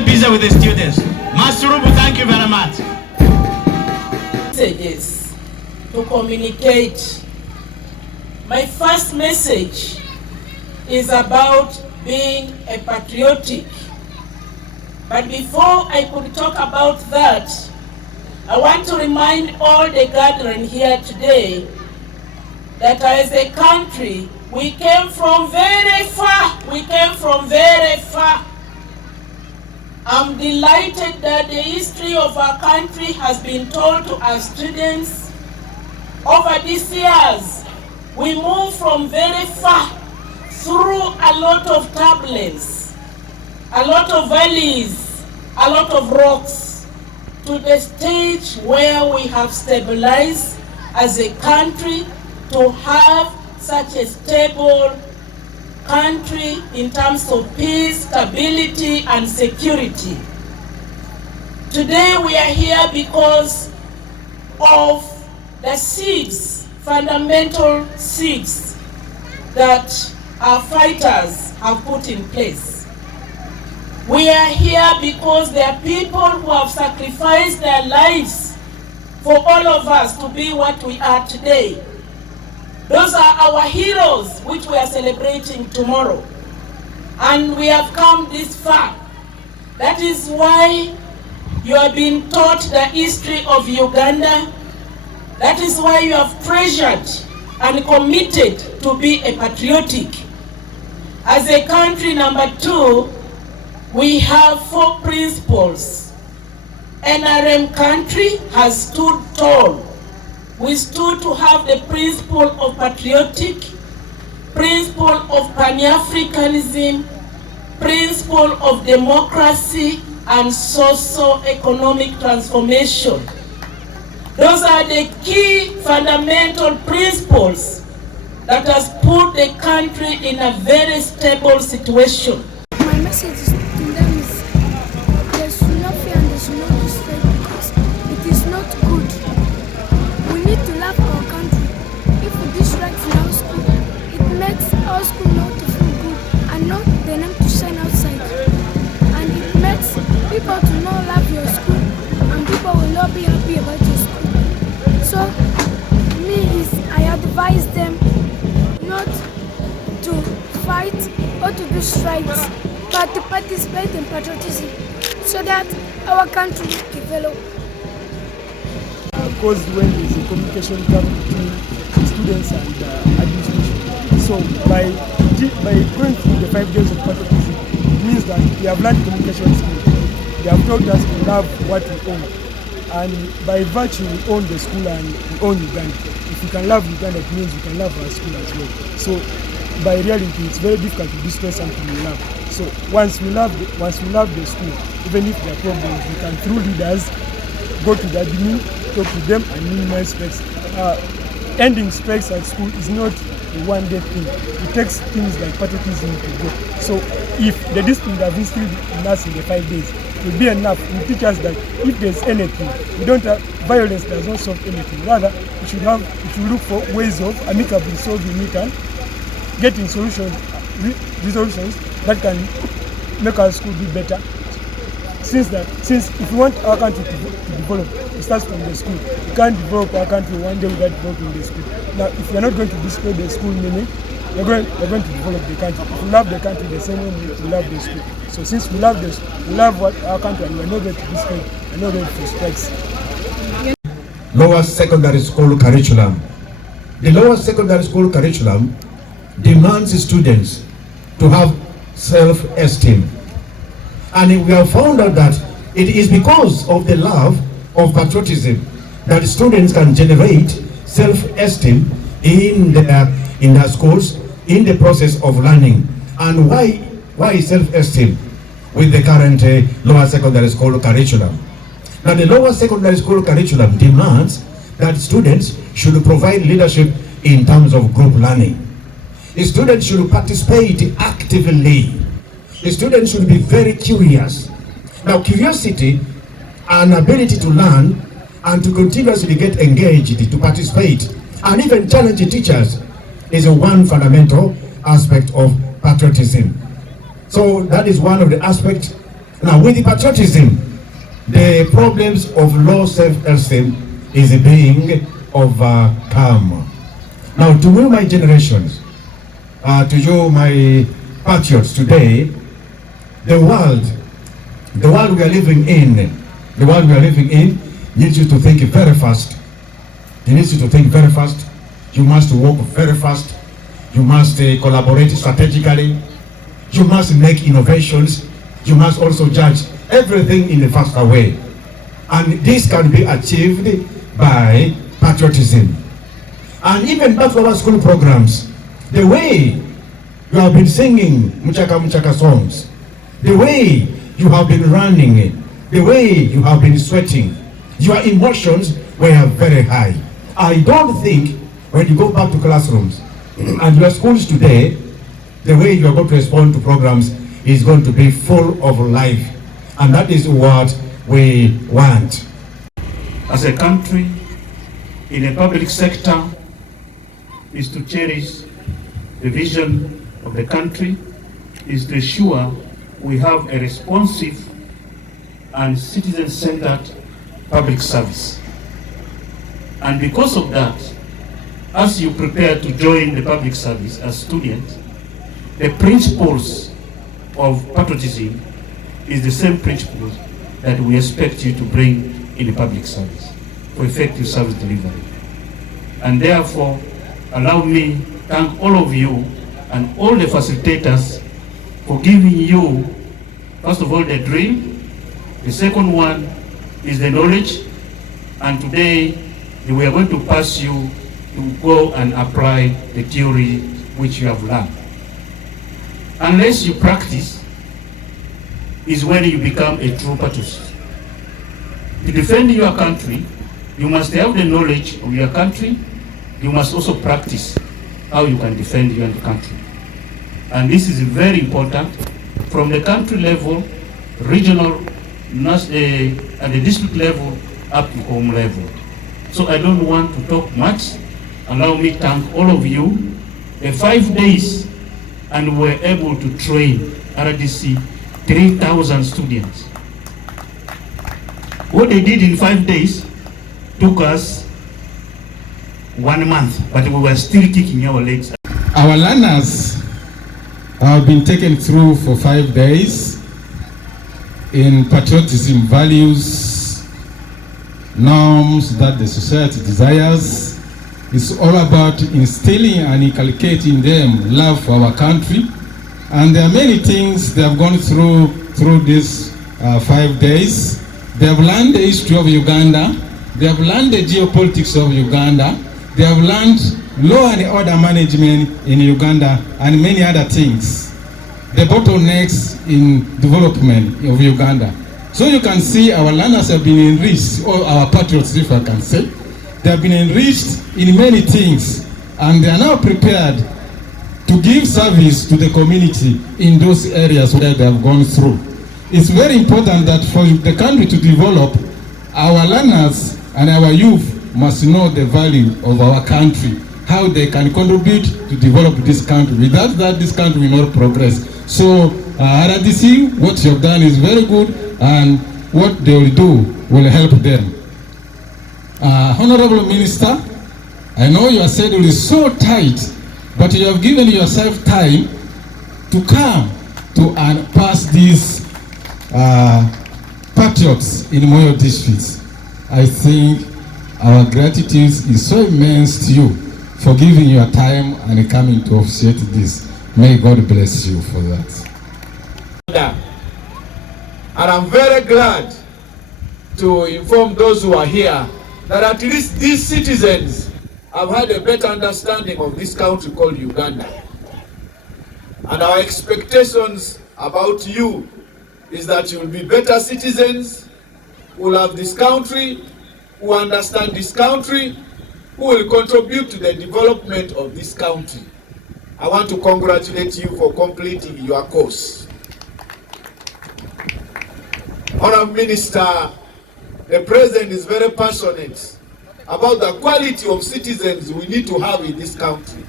very busy with the students. Masurubu, thank you very much. Messages to communicate. My first message is about being a patriotic. But before I could talk about that, I want to remind all the gathering here today that as a country, we came from very far. We came from very far. I'm delighted that the history of our country has been told to our students. Over these years, we moved from very far through a lot of turbulence, a lot of valleys, a lot of rocks, to the stage where we have stabilized as a country to have such a stable country in terms of peace, stability, and security. Today we are here because of the seeds, fundamental seeds that our fighters have put in place. We are here because there are people who have sacrificed their lives for all of us to be what we are today. Those are our heroes, which we are celebrating tomorrow. And we have come this far. That is why you have been taught the history of Uganda. That is why you have treasured and committed to be a patriotic. As a country, number 2, we have 4 principles. NRM country has stood tall. We stood to have the principle of patriotic, principle of Pan-Africanism, principle of democracy, and socio-economic transformation. Those are the key fundamental principles that has put the country in a very stable situation. My message to them is there should not fear and there should not despair because it is not good. We need to love our country. If we distract in our school, it makes our school not to feel good and not the name to shine outside. And it makes people to not love your school and people will not be happy about your school. So, I advise them not to fight or to do strikes, but to participate in patriotism so that our country will develop. Because when there is a communication gap between students and administration. So by going through the 5 days of patriotism, it means that we have learned communication skills. They have taught us to love what we own. And by virtue, we own the school and we own Uganda. If we can love Uganda, it means we can love our school as well. So by reality, it's very difficult to destroy something we love. So once we love the school, even if there are problems, we can, through leaders, go to the admin, talk to them, and minimize strikes. Ending strikes at school is not a one-day thing. It takes things like patriotism to go. So if the discipline that we instilled in us in the 5 days will be enough, it will teach us that if there's anything, we don't have violence does not solve anything. Rather, we should look for ways of amicably solving it and getting resolutions that can make our school be better. Since if we want our country to develop, it starts from the school. We can't develop our country one day without developing the school. Now, if we are not going to destroy the school meaning, we're going to develop the country. If we love the country the same way we love the school. So since we love our country and we're not going to destroy it, we're not going to strikes. Lower secondary school curriculum. The lower secondary school curriculum demands students to have self-esteem. And we have found out that it is because of the love of patriotism that students can generate self-esteem in their schools in the process of learning. And why self-esteem with the current lower secondary school curriculum? Now, the lower secondary school curriculum demands that students should provide leadership in terms of group learning. The students should participate actively. The students should be very curious. Now, curiosity and ability to learn and to continuously get engaged, to participate, and even challenge teachers is one fundamental aspect of patriotism. So that is one of the aspects Now, with the patriotism, the problems of low self-esteem is being overcome. Now, to you, my generations, to you, my patriots, today, the world we are living in, needs you to think very fast. It needs you to think very fast. You must work very fast. You must collaborate strategically. You must make innovations. You must also judge everything in a faster way. And this can be achieved by patriotism. And even back to our school programs, the way you have been singing Muchaka Muchaka songs, the way you have been running, the way you have been sweating, your emotions were very high. I don't think when you go back to classrooms and your schools today, the way you are going to respond to programs is going to be full of life. And that is what we want. As a country, in a public sector, is to cherish the vision of the country, is to ensure we have a responsive and citizen-centered public service. And because of that, as you prepare to join the public service as students, the principles of patriotism is the same principles that we expect you to bring in the public service for effective service delivery. And therefore, allow me to thank all of you and all the facilitators for giving you, first of all, the dream. The second one is the knowledge. And today, we are going to pass you to go and apply the theory which you have learned. Unless you practice, is when you become a true patriot. To defend your country, you must have the knowledge of your country. You must also practice how you can defend your country. And this is very important from the country level, regional, at the district level, up to home level. So I don't want to talk much. Allow me to thank all of you. The 5 days, and we were able to train RDC 3,000 students. What they did in 5 days took us 1 month, but we were still kicking our legs. Our learners have been taken through for 5 days in patriotism values, norms that the society desires. It's all about instilling and inculcating in them love for our country. And there are many things they have gone through these 5 days. They have learned the history of Uganda. They have learned the geopolitics of Uganda. They have learned law and order management in Uganda and many other things. The bottlenecks in development of Uganda. So you can see our learners have been enriched, or our patriots, if I can say. They have been enriched in many things, and they are now prepared to give service to the community in those areas where they have gone through. It's very important that for the country to develop, our learners and our youth must know the value of our country, how they can contribute to develop this country. Without that, this country will not progress. So, RDC, what you have done is very good, and what they will do will help them. Honorable Minister, I know your schedule is so tight, but you have given yourself time to come to pass these patriots in Moyo district. I think our gratitude is so immense to you for giving your time and coming to officiate this. May God bless you for that. And I'm very glad to inform those who are here that at least these citizens have had a better understanding of this country called Uganda. And our expectations about you is that you will be better citizens, who love this country, who understand this country, who will contribute to the development of this country. I want to congratulate you for completing your course. Honourable Minister, the President is very passionate about the quality of citizens we need to have in this country.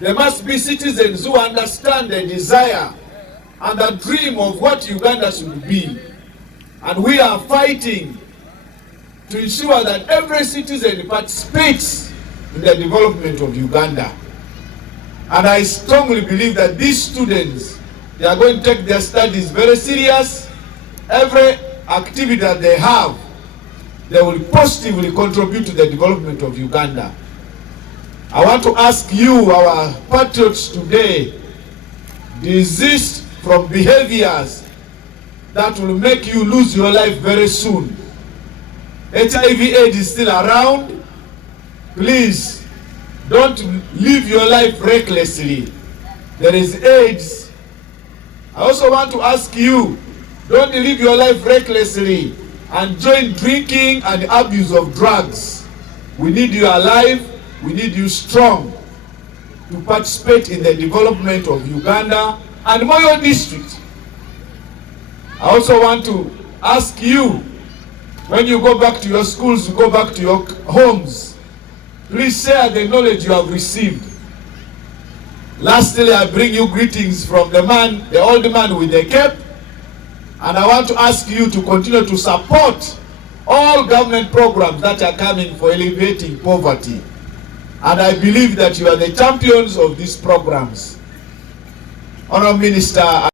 There must be citizens who understand the desire and the dream of what Uganda should be. And we are fighting to ensure that every citizen participates in the development of Uganda. And I strongly believe that these students, they are going to take their studies very serious. Every activity that they have, they will positively contribute to the development of Uganda. I want to ask you, our patriots today, desist from behaviors that will make you lose your life very soon. HIV/AIDS is still around. Please, don't live your life recklessly. There is AIDS. I also want to ask you, don't live your life recklessly and join drinking and abuse of drugs. We need you alive. We need you strong to participate in the development of Uganda and Moyo district. I also want to ask you, when you go back to your schools, you go back to your homes, please share the knowledge you have received. Lastly, I bring you greetings from the old man with the cape, and I want to ask you to continue to support all government programs that are coming for alleviating poverty. And I believe that you are the champions of these programs. Honourable Minister,